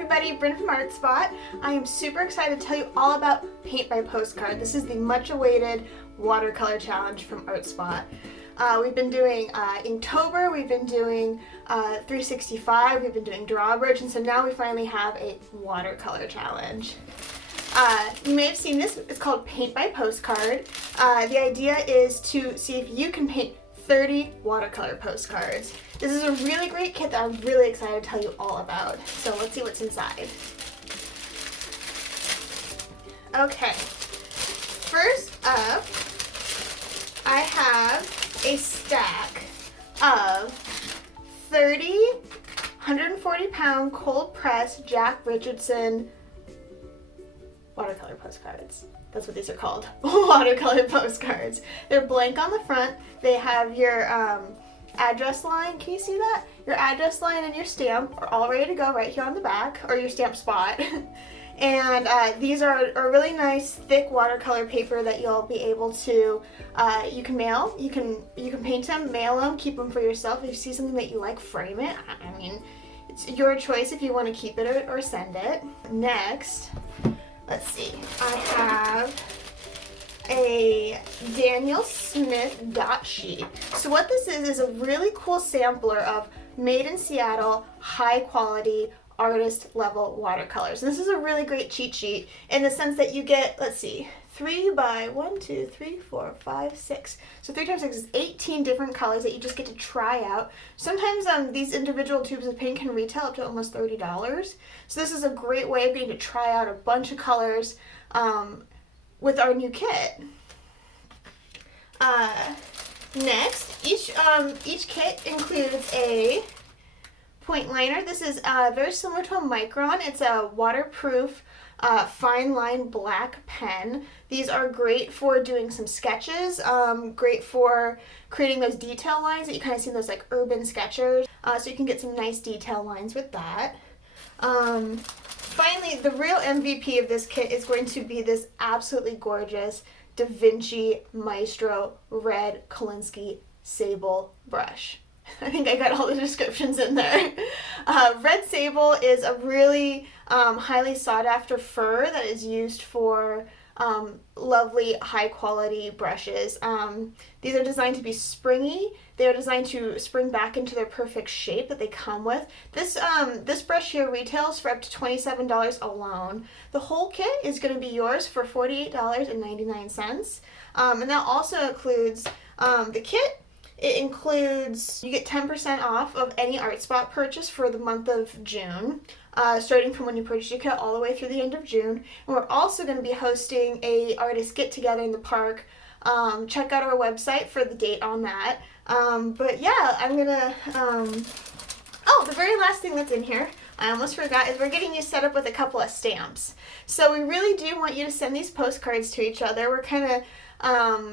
everybody, Bryn from ARTspot. I am super excited to tell you all about Paint by Postcard. This is the much awaited watercolor challenge from ARTspot. We've been doing Inktober, we've been doing 365, we've been doing Drawbridge, and so now we finally have a watercolor challenge. You may have seen this, it's called Paint by Postcard. The idea is to see if you can paint 30 watercolor postcards. This is a really great kit that I'm really excited to tell you all about. So let's see what's inside. Okay, first up, I have a stack of 30 140-pound cold press Jack Richardson watercolor postcards. That's what these are called, watercolor postcards. They're blank on the front. They have your address line. Can you see that? Your address line and your stamp are all ready to go right here on the back, or your stamp spot. And these are a really nice thick watercolor paper that you'll be able to, you can mail, you can paint them, mail them, keep them for yourself. If you see something that you like, frame it. I mean, it's your choice if you want to keep it or send it. Next, let's see, I have a Daniel Smith dot sheet. So what this is a really cool sampler of made in Seattle, high quality, artist level watercolors. And this is a really great cheat sheet in the sense that you get, let's see, 3 by 1, 2, 3, 4, 5, 6. So 3 times 6 is 18 different colors that you just get to try out. Sometimes these individual tubes of paint can retail up to almost $30. So this is a great way of getting to try out a bunch of colors with our new kit. Next, each kit includes a Pointliner. This is very similar to a Micron. It's a waterproof fine line black pen. These are great for doing some sketches, great for creating those detail lines that you kind of see in those like urban sketchers. So you can get some nice detail lines with that. Finally, the real MVP of this kit is going to be this absolutely gorgeous Da Vinci Maestro red Kolinsky Sable brush. I think I got all the descriptions in there. Red Sable is a really highly sought after fur that is used for lovely high quality brushes. These are designed to be springy. They are designed to spring back into their perfect shape that they come with. This brush here retails for up to $27 alone. The whole kit is going to be yours for $48.99. And that also includes the kit. It includes, you get 10% off of any ARTspot purchase for the month of June, starting from when you purchase your kit all the way through the end of June. And we're also going to be hosting a artist get-together in the park. Check out our website for the date on that. But yeah, I'm going to, oh, the very last thing that's in here, I almost forgot, is we're getting you set up with a couple of stamps. So we really do want you to send these postcards to each other. We're kind of,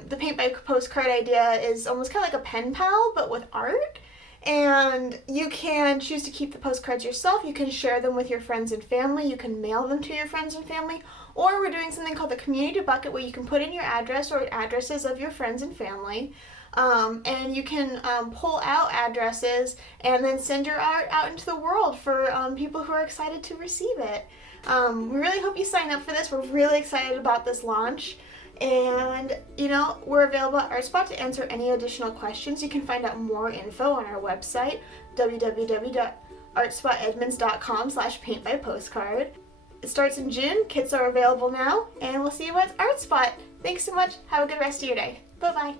the Paint by Postcard idea is almost kind of like a pen pal, but with art. And you can choose to keep the postcards yourself. You can share them with your friends and family. You can mail them to your friends and family. Or we're doing something called the community bucket where you can put in your address or addresses of your friends and family. And you can pull out addresses and then send your art out into the world for people who are excited to receive it. We really hope you sign up for this. We're really excited about this launch. And, you know, we're available at ARTspot to answer any additional questions. You can find out more info on our website, www.artspotedmonds.com/paintbypostcard. It starts in June. Kits are available now, and we'll see you at ARTspot. Thanks so much. Have a good rest of your day. Bye-bye.